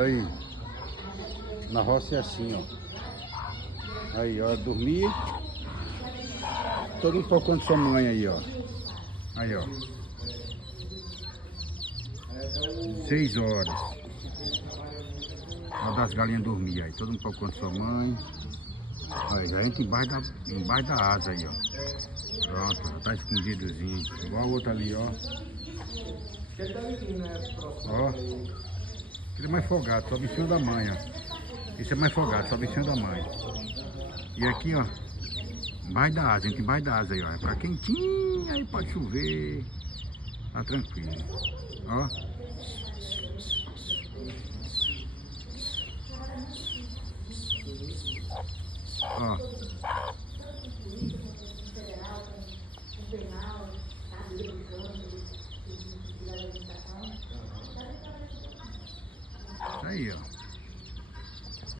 Aí. Na roça é assim, ó. Aí, ó, dormir. Todo mundo procurando sua mãe aí, ó. Aí, ó. 6 horas. Ó, das galinhas dormir aí. Todo mundo procurando sua mãe. Aí, já entra embaixo da asa aí, ó. Pronto, tá escondidozinho. Igual o outro ali, ó. Ó. Ele é mais folgado, sobe em cima da mãe, ó. Esse é mais folgado, sobe em cima da mãe. E aqui, ó. Embaixo da asa, entra embaixo da asa aí, ó. É pra quentinho, aí pode chover. Tá tranquilo. Ó. Ó. Aí, ó.